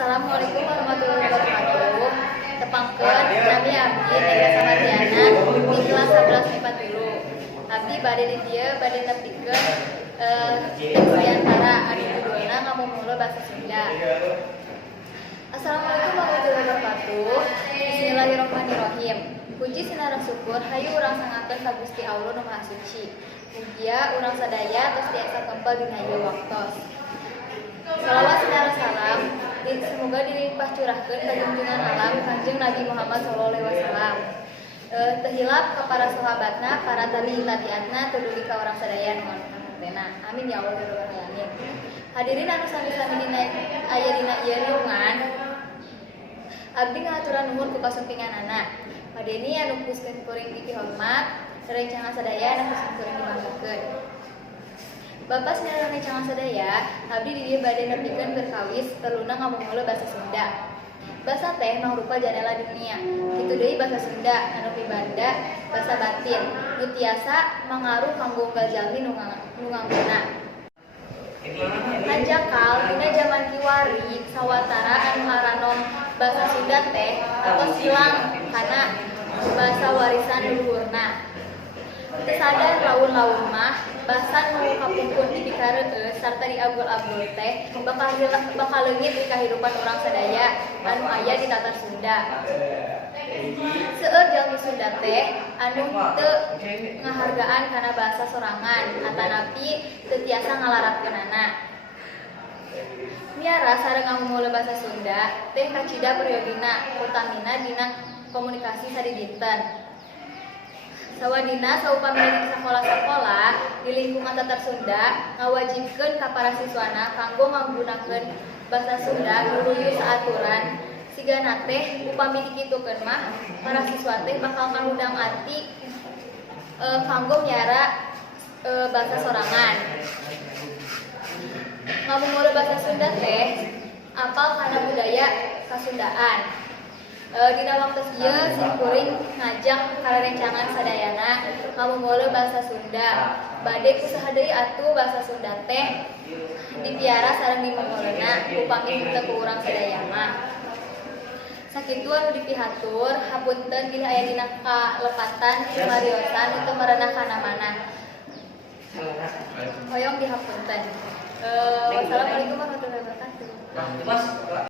Assalamualaikum warahmatullahi wabarakatuh. Tepangkeun Nabi Abdi Tega Samardiana di kelas 11 IPA 3. Abdi bade di dieu bade nepikeun teks diantara anu judulna ngamumule basa Sunda. Assalamualaikum warahmatullahi wabarakatuh. Bismillahirrahmanirrahim. Puji sinarang syukur hayu urang sangakeun ka Gusti Allah Nu Maha Suci. Mugia urang sadaya tos tiasa kempel dina ieu waktos. Salawat sinarang salam semoga dilimpah curahkeun ka junjungan alam Kanjeng Nabi Muhammad SAW. Tehilap ka para sahabatna, para tabi'in-tabi'atna, tuluy ka urang sadaya nu manutna. Amin ya Allah ya rabbal alamin. Hadirin anu sami-sami aya dina ieu lingkungan, abdi ngaturan nuhun ku kasumpinganana. Padeni anu puskeun kuring dipihormat, sarencangan sadaya anu puskeun kuring dibanggakeun. Bapak sinarang cangan sadaya, abdi di dieu bade nepikeun berkawis teluna ngamumule basa Sunda. Basa teh mangrupa jandela dunia. Kitu deui basa Sunda anu pibanda basa batin. Nu tiasa mangaruh kanggo unggal jalmi nu ngangguna. Hanjakal dina jaman kiwari sawatara anu ngaranom basa Sunda teh atos hilang kana basa warisan leluhurna. Teu sadar laun-laun mah basa nu kapungkur di dikareueus sarta diabul-abul teh bakal leungit di kahirupan urang sadaya anu aya di tatar Sunda. Seueur jalmi Sunda teh anu teu ngahargaan kana basa sorangan atanapi teu tiasa ngalaratkeunana. Miara sareng ngamumule basa Sunda teh kacida periodina utamina dina komunikasi sadidinten. Sawadina saupamina di sakola-sakola di lingkungan tatar Sunda ngawajibkeun ka para siswana kanggo nggunakeun basa Sunda nuluyu saaturan. Sigana teh upami dikitukeun mah para siswa teh bakal ngahudang arti kanggo miara basa sorangan. Ngamumule basa Sunda teh apal kana budaya Kasundaan. Dina waktu ieu simkuring ngajak karerencangan sadayana ngamumule basa Sunda. Bade kusaha deui atuh basa Sunda teh dipiara sareng dimamulena upami teu ku urang sadaya mah. Sakitu anu dipihatur hapunten bila aya dina kalepatan mariosan itu merenah kana manah. Hoyong dihapunten. Wassalamualaikum warahmatullahi wabarakatuh.